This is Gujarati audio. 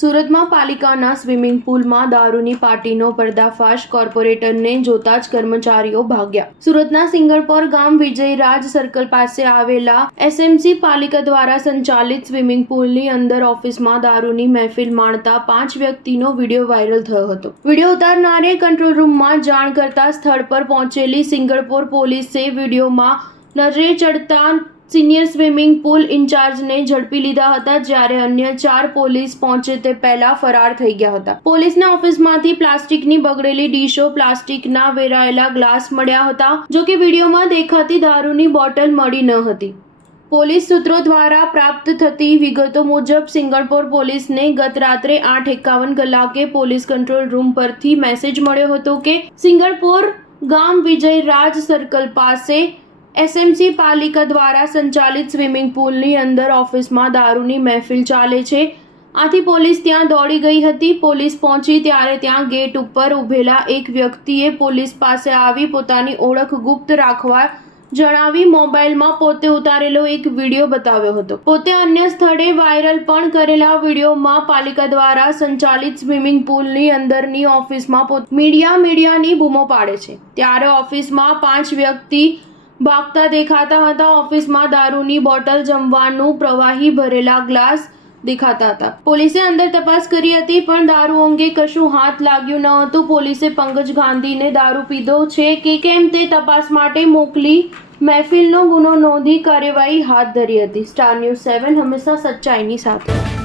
સુરતમાં પાલિકાના સ્વિમિંગ પુલમાં દારૂની પાર્ટીનો પર્દાફાશ, કોર્પોરેટરને જોતા જ કર્મચારીઓ ભાગ્યા। સુરતના સિંગણપોર ગામ વિજયરાજ સર્કલ પાસે આવેલા એસએમસી પાલિકા દ્વારા સંચાલિત સ્વિમિંગ પુલની અંદર ઓફિસમાં દારૂની મહેફિલ માણતા 5 વ્યક્તિનો વિડીયો વાયરલ થયો હતો। વિડીયો ઉતારનારે કંટ્રોલ રૂમમાં જાણ કરતા સ્થળ પર પહોંચેલી સિંગણપોર પોલીસે વિડીયોમાં નજરે ચડતા સિનિયર સ્વિમિંગ પુલ ઇન્ચાર્જને ઝડપી લીધા હતા, જ્યારે અન્ય 4 પોલીસ પહોંચે તે પહેલા ફરાર થઈ ગયા હતા। પોલીસના ઓફિસમાંથી પ્લાસ્ટિકની બગડેલી ડીશો, પ્લાસ્ટિકના વેરાયેલા ગ્લાસ મળ્યા હતા, જો કે વિડીયોમાં દેખાતી દારૂની બોટલ મળી ન હતી। પોલીસ સૂત્રો દ્વારા પ્રાપ્ત થતી વિગતો મુજબ સિંગણપોર પોલીસને ગત રાત્રે 8:51 કલાકે પોલીસ કંટ્રોલ રૂમ પરથી મેસેજ મળ્યો હતો કે સિંગણપોર ગામ વિજયરાજ સર્કલ પાસે એસએમસી પાલિકા દ્વારા સંચાલિત સ્વિમિંગ પુલની અંદર ઓફિસમાં દારૂની મહેફિલ ચાલે છે। આથી પોલીસ ત્યાં દોડી ગઈ હતી। પોલીસ પહોંચી ત્યારે ત્યાં ગેટ ઉપર ઊભેલા એક વ્યક્તિએ પોલીસ પાસે આવી પોતાની ઓળખ ગુપ્ત રાખવા જણાવી મોબાઈલમાં પોતે ઉતારેલો એક વિડીયો બતાવ્યો હતો। પોતે અન્ય સ્થળે વાયરલ પણ કરેલા વિડીયોમાં પાલિકા દ્વારા સંચાલિત સ્વિમિંગ પુલની અંદરની ઓફિસમાં મીડિયાની બૂમો પાડે છે, ત્યારે ઓફિસમાં 5 વ્યક્તિ ભાગતા દેખાતા હતા। ઓફિસમાં દારૂની બોટલ, જમવાનું પ્રવાહી ભરેલા ગ્લાસ દેખાતા હતા। પોલીસે અંદર તપાસ કરી હતી, પણ દારૂ અંગે કશું હાથ લાગ્યું ન હતું। પોલીસે પંકજ ગાંધીને દારૂ પીધો છે કે કેમ તે તપાસ માટે મોકલી મહેફિલનો ગુનો નોંધી કાર્યવાહી હાથ ધરી હતી। સ્ટાર ન્યૂઝ 7 હંમેશા સચ્ચાઈની સાથે।